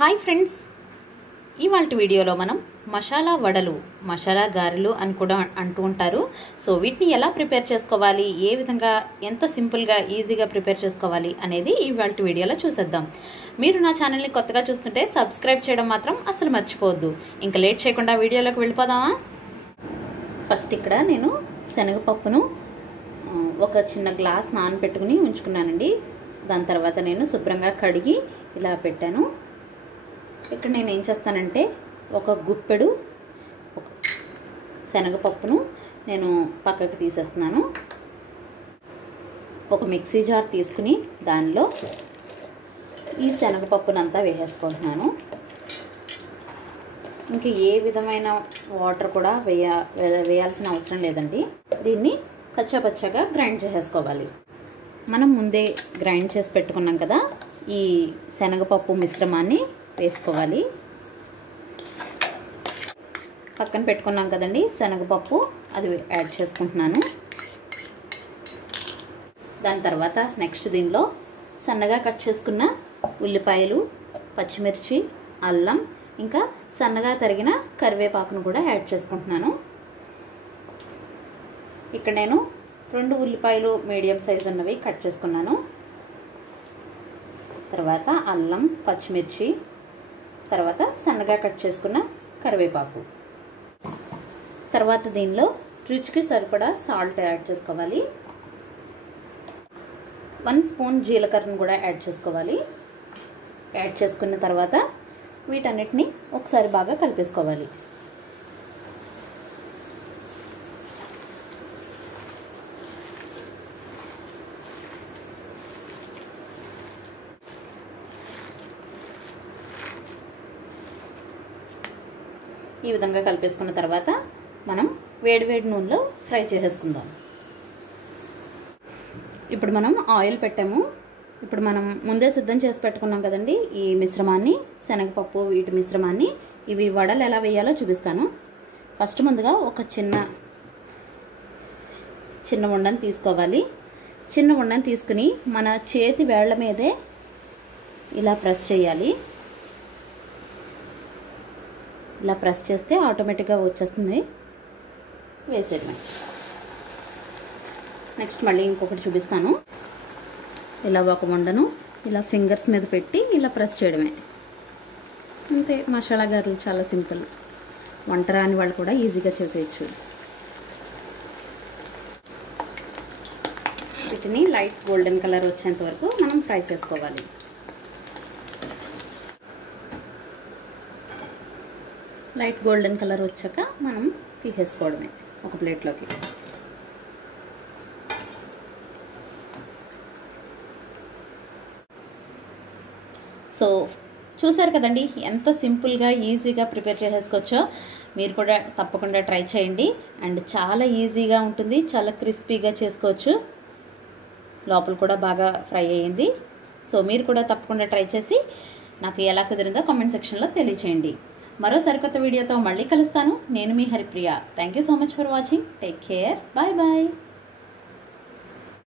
Hi friends, ఇవాల్టి వీడియోలో మనం మసాలా వడలు, మసాలా గారెలు అని కూడా అంటూ ఉంటారు. సో వీటిని ఎలా ప్రిపేర్ చేసుకోవాలి, ఏ విధంగా ఎంత సింపుల్గా ఈజీగా ప్రిపేర్ చేసుకోవాలి అనేది ఇవాల్టి వీడియోలో చూసేద్దాం. మీరు నా ఛానల్ని కొత్తగా చూస్తుంటే సబ్స్క్రైబ్ చేయడం మాత్రం అసలు మర్చిపోవద్దు. ఇంకా లేట్ చేయకుండా వీడియోలోకి వెళ్ళిపోదామా? ఫస్ట్ ఇక్కడ నేను శనగపప్పును ఒక చిన్న గ్లాస్ నానబెట్టుకుని ఉంచుకున్నానండి. దాని తర్వాత నేను శుభ్రంగా కడిగి ఇలా పెట్టాను. ఇక్కడ నేను ఏం చేస్తానంటే ఒక గుప్పెడు శనగపప్పును నేను పక్కకు తీసేస్తున్నాను. ఒక మిక్సీ జార్ తీసుకుని దానిలో ఈ శనగపప్పునంతా వేసేసుకుంటున్నాను. ఇంకా ఏ విధమైన వాటర్ కూడా వేయాల్సిన అవసరం లేదండి. దీన్ని కచ్చాపచ్చాగా గ్రైండ్ చేసేసుకోవాలి. మనం ముందే గ్రైండ్ చేసి పెట్టుకున్నాం కదా, ఈ శనగపప్పు మిశ్రమాన్ని వేసుకోవాలి. పక్కన పెట్టుకున్నాం కదండి శనగపప్పు, అది యాడ్ చేసుకుంటున్నాను. దాని తర్వాత నెక్స్ట్ దీనిలో సన్నగా కట్ చేసుకున్న ఉల్లిపాయలు, పచ్చిమిర్చి, అల్లం, ఇంకా సన్నగా తరిగిన కరివేపాకును కూడా యాడ్ చేసుకుంటున్నాను. ఇక్కడ నేను 2 ఉల్లిపాయలు మీడియం సైజు ఉన్నవి కట్ చేసుకున్నాను. తర్వాత అల్లం, పచ్చిమిర్చి, తర్వాత సన్నగా కట్ చేసుకున్న కరివేపాకు. తర్వాత దీనిలో రుచికి సరిపడా సాల్ట్ యాడ్ చేసుకోవాలి. 1 స్పూన్ జీలకర్రను కూడా యాడ్ చేసుకోవాలి. యాడ్ చేసుకున్న తర్వాత వీటన్నిటిని ఒకసారి బాగా కలిపేసుకోవాలి. ఈ విధంగా కలిపేసుకున్న తర్వాత మనం వేడివేడి నూనెలో ఫ్రై చేసేసుకుందాం. ఇప్పుడు మనం ఆయిల్ పెట్టాము. ఇప్పుడు మనం ముందే సిద్ధం చేసి పెట్టుకున్నాం కదండి ఈ మిశ్రమాన్ని, శనగపప్పు వీటి మిశ్రమాన్ని. ఇవి వడలు ఎలా వేయాలో చూపిస్తాను. ఫస్ట్ ముందుగా ఒక చిన్న ఉండని తీసుకోవాలి. చిన్న ఉండని తీసుకుని మన చేతి వేళ్ల మీదే ఇలా ప్రెస్ చేయాలి. ఇలా ప్రెస్ చేస్తే ఆటోమేటిక్గా వచ్చేస్తుంది, వేసేయడమే. నెక్స్ట్ మళ్ళీ ఇంకొకటి చూపిస్తాను. ఇలా ఒక ఉండను ఇలా ఫింగర్స్ మీద పెట్టి ఇలా ప్రెస్ చేయడమే. అంతే, మసాలా గారెలు చాలా సింపుల్. వంట రాని వాళ్ళు కూడా ఈజీగా చేసేయచ్చు. వీటిని లైట్ గోల్డెన్ కలర్ వచ్చేంత వరకు మనం ఫ్రై చేసుకోవాలి. లైట్ గోల్డెన్ కలర్ వచ్చాక మనం తీసేసుకోవడమే ఒక ప్లేట్లోకి. సో చూసారు కదండి ఎంత సింపుల్గా ఈజీగా ప్రిపేర్ చేసేసుకోవచ్చో. మీరు కూడా తప్పకుండా ట్రై చేయండి. అండ్ చాలా ఈజీగా ఉంటుంది, చాలా క్రిస్పీగా చేసుకోవచ్చు. లోపల కూడా బాగా ఫ్రై అయ్యింది. సో మీరు కూడా తప్పకుండా ట్రై చేసి నాకు ఎలా కుదిరిందో కామెంట్ సెక్షన్లో తెలియచేయండి. మరో సరికొత్త వీడియోతో మళ్ళీ కలుస్తాను. నేను మీ Haripriya. Thank you so much for watching. Take care. Bye bye.